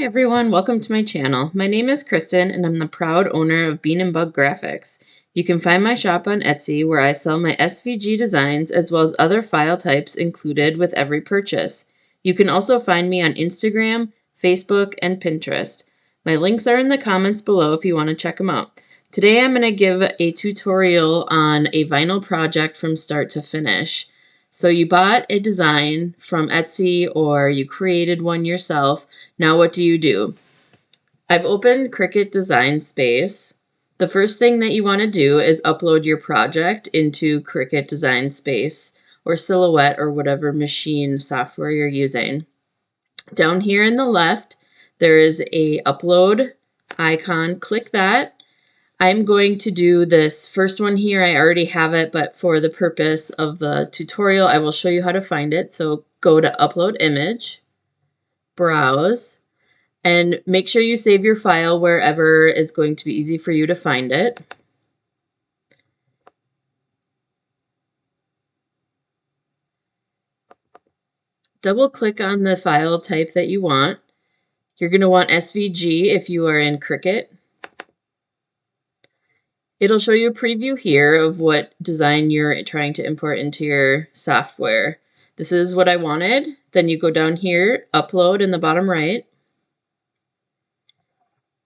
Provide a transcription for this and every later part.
Hi everyone, welcome to my channel. My name is Kristen and I'm the proud owner of Bean and Bug Graphics. You can find my shop on Etsy where I sell my SVG designs as well as other file types included with every purchase. You can also find me on Instagram, Facebook, and Pinterest. My links are in the comments below if you want to check them out. Today I'm going to give a tutorial on a vinyl project from start to finish. So you bought a design from Etsy or you created one yourself. Now what do? I've opened Cricut Design Space. The first thing that you want to do is upload your project into Cricut Design Space or Silhouette or whatever machine software you're using. Down here in the left, there is a upload icon. Click that. I'm going to do this first one here. I already have it, but for the purpose of the tutorial, I will show you how to find it. So go to Upload Image, Browse, and make sure you save your file wherever is going to be easy for you to find it. Double click on the file type that you want. You're going to want SVG if you are in Cricut. It'll show you a preview here of what design you're trying to import into your software. This is what I wanted. Then you go down here, upload in the bottom right.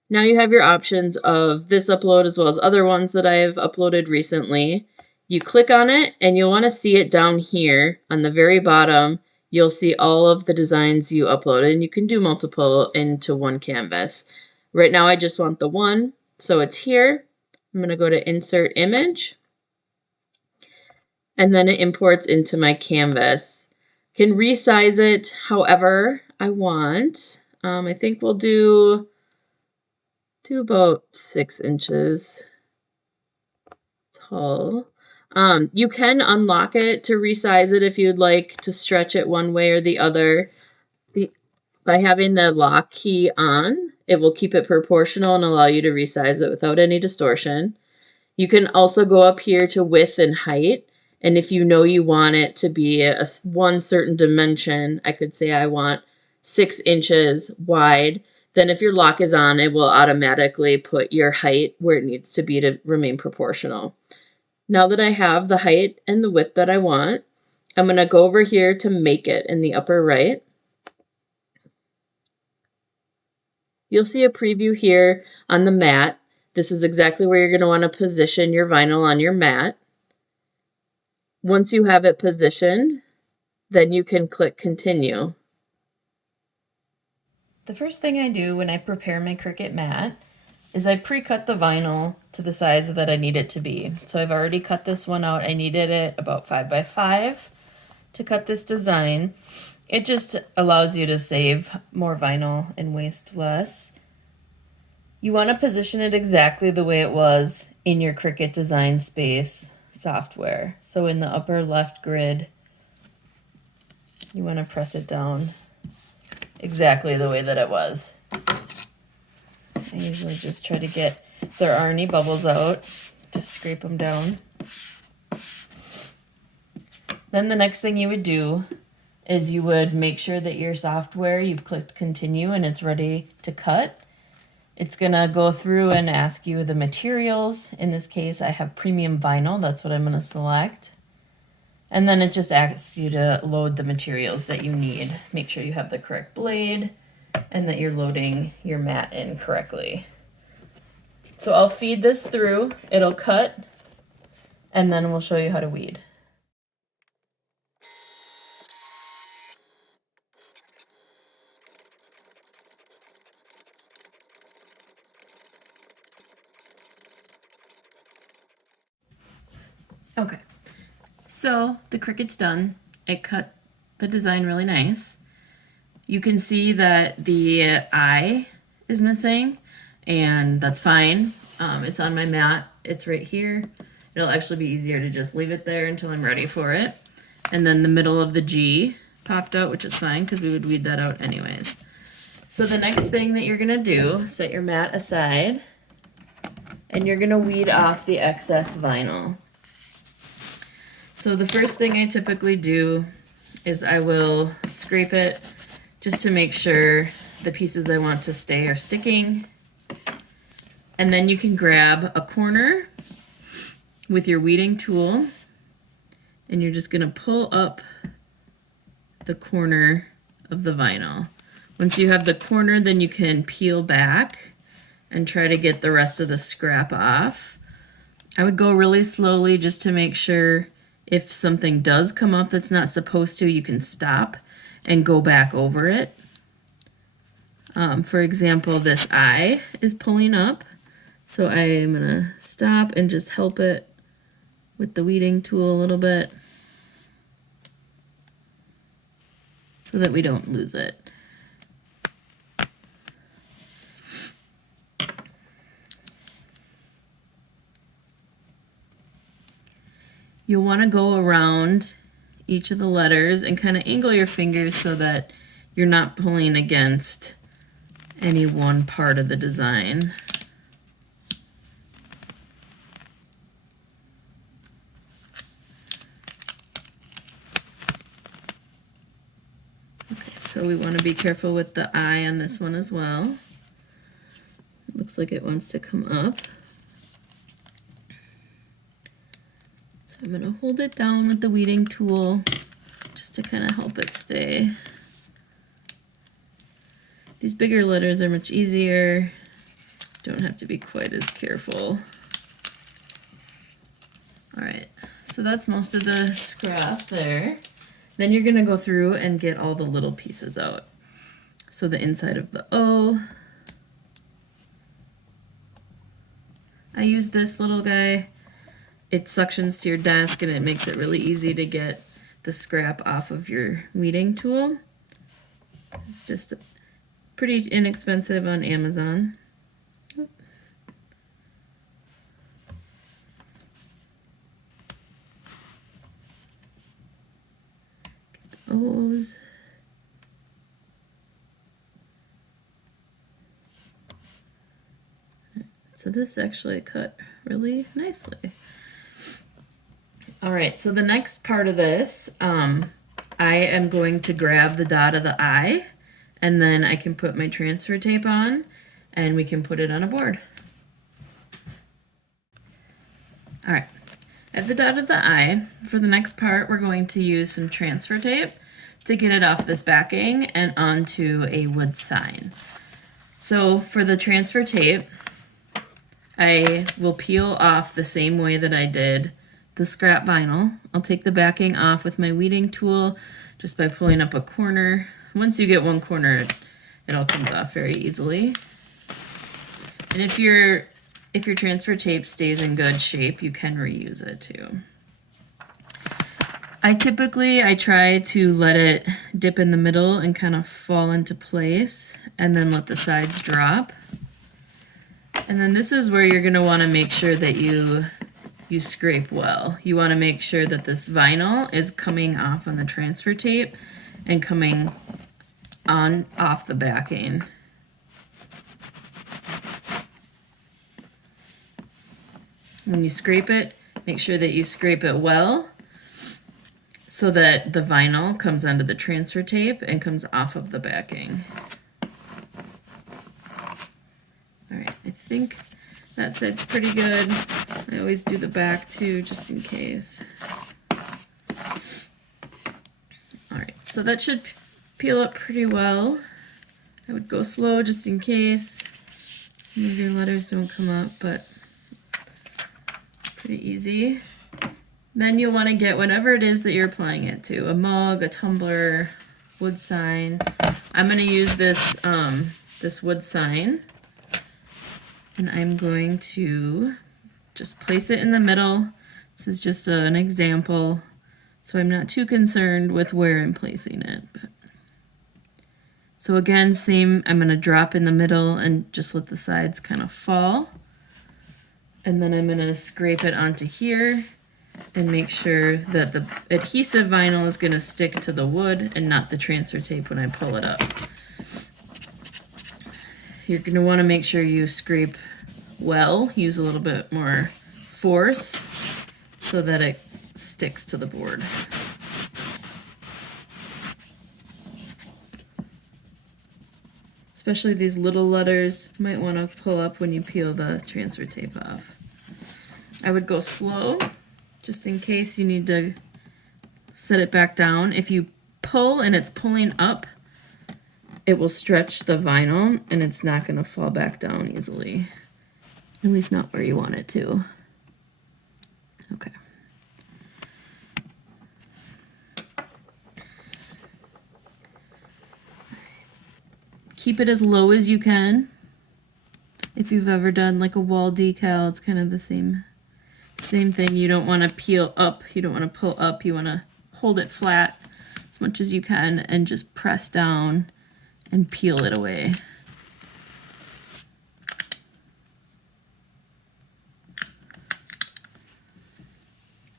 Now you have your options of this upload as well as other ones that I've uploaded recently. You click on it and you'll want to see it down here on the very bottom. You'll see all of the designs you uploaded, and you can do multiple into one canvas. Right now I just want the one, so it's here. I'm going to go to Insert Image, and then it imports into my canvas. Can resize it however I want. I think we'll do about 6 inches tall. You can unlock it to resize it if you'd like to stretch it one way or the other. By having the lock key on, it will keep it proportional and allow you to resize it without any distortion. You can also go up here to width and height. And if you know you want it to be one certain dimension, I could say I want 6 inches wide. Then if your lock is on, it will automatically put your height where it needs to be to remain proportional. Now that I have the height and the width that I want, I'm going to go over here to Make It in the upper right. You'll see a preview here on the mat. This is exactly where you're going to want to position your vinyl on your mat. Once you have it positioned, then you can click Continue. The first thing I do when I prepare my Cricut mat is I pre-cut the vinyl to the size that I need it to be. So I've already cut this one out. I needed it about 5 by 5 to cut this design. It just allows you to save more vinyl and waste less. You want to position it exactly the way it was in your Cricut Design Space software. So in the upper left grid, you want to press it down exactly the way that it was. I usually just try to get, if there are any bubbles out, just scrape them down. Then the next thing you would do is you would make sure that your software, you've clicked Continue and it's ready to cut. It's going to go through and ask you the materials. In this case, I have premium vinyl. That's what I'm going to select. And then it just asks you to load the materials that you need. Make sure you have the correct blade and that you're loading your mat in correctly. So I'll feed this through. It'll cut, and then we'll show you how to weed. Okay, so the Cricut's done. It cut the design really nice. You can see that the eye is missing, and that's fine. It's on my mat. It's right here. It'll actually be easier to just leave it there until I'm ready for it. And then the middle of the G popped out, which is fine because we would weed that out anyways. So the next thing that you're gonna do, set your mat aside, and you're gonna weed off the excess vinyl. So the first thing I typically do is I will scrape it just to make sure the pieces I want to stay are sticking. And then you can grab a corner with your weeding tool, and you're just going to pull up the corner of the vinyl. Once you have the corner, then you can peel back and try to get the rest of the scrap off. I would go really slowly just to make sure if something does come up that's not supposed to, you can stop and go back over it. For example, this eye is pulling up, so I am going to stop and just help it with the weeding tool a little bit so that we don't lose it. You'll want to go around each of the letters and kind of angle your fingers so that you're not pulling against any one part of the design. Okay, so we want to be careful with the eye on this one as well. It looks like it wants to come up. So I'm going to hold it down with the weeding tool just to kind of help it stay. These bigger letters are much easier. Don't have to be quite as careful. All right, so that's most of the scrap there. Then you're going to go through and get all the little pieces out. So the inside of the O. I use this little guy. It suctions to your desk and it makes it really easy to get the scrap off of your weeding tool. It's just pretty inexpensive on Amazon. Get the O's. So this actually cut really nicely. All right, so the next part of this, I am going to grab the dot of the I, and then I can put my transfer tape on, and we can put it on a board. All right, at the dot of the I, for the next part, we're going to use some transfer tape to get it off this backing and onto a wood sign. So for the transfer tape, I will peel off the same way that I did the scrap vinyl. I'll take the backing off with my weeding tool just by pulling up a corner. Once you get one corner, it all comes off very easily. And if your transfer tape stays in good shape, you can reuse it too. I try to let it dip in the middle and kind of fall into place and then let the sides drop. And then this is where you're going to want to make sure that you scrape well. You want to make sure that this vinyl is coming off on the transfer tape and coming off the backing. When you scrape it, make sure that you scrape it well so that the vinyl comes onto the transfer tape and comes off of the backing. All right, I think that side's pretty good. I always do the back too, just in case. All right, so that should peel up pretty well. I would go slow just in case some of your letters don't come up, but pretty easy. Then you'll want to get whatever it is that you're applying it to, a mug, a tumbler, wood sign. I'm going to use this, this wood sign. And I'm going to just place it in the middle. This is just an example, so I'm not too concerned with where I'm placing it. So again, same, I'm going to drop in the middle and just let the sides kind of fall. And then I'm going to scrape it onto here and make sure that the adhesive vinyl is going to stick to the wood and not the transfer tape when I pull it up. You're going to want to make sure you scrape well, use a little bit more force so that it sticks to the board. especially these little letters, might want to pull up when you peel the transfer tape off. I would go slow, just in case you need to set it back down. If you pull and it's pulling up, it will stretch the vinyl and it's not going to fall back down easily. At least not where you want it to. Okay. Keep it as low as you can. If you've ever done like a wall decal, it's kind of the same thing. You don't want to peel up, you don't want to pull up, you want to hold it flat as much as you can and just press down and peel it away.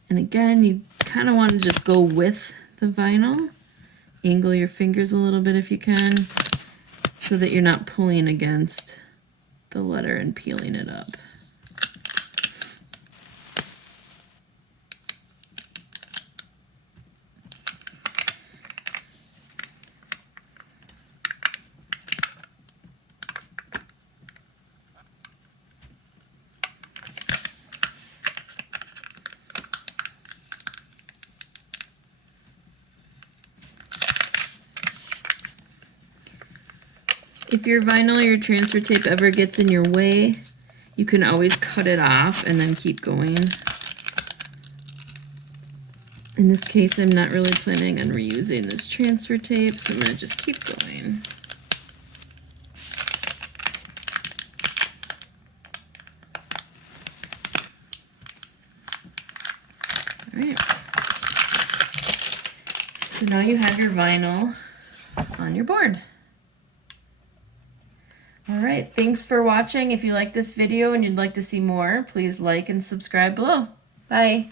And again, you kind of want to just go with the vinyl. Angle your fingers a little bit if you can, so that you're not pulling against the letter and peeling it up. If your vinyl or your transfer tape ever gets in your way, you can always cut it off and then keep going. In this case, I'm not really planning on reusing this transfer tape, so I'm going to just keep going. All right. So now you have your vinyl on your board. All right, thanks for watching. If you like this video and you'd like to see more, please like and subscribe below. Bye.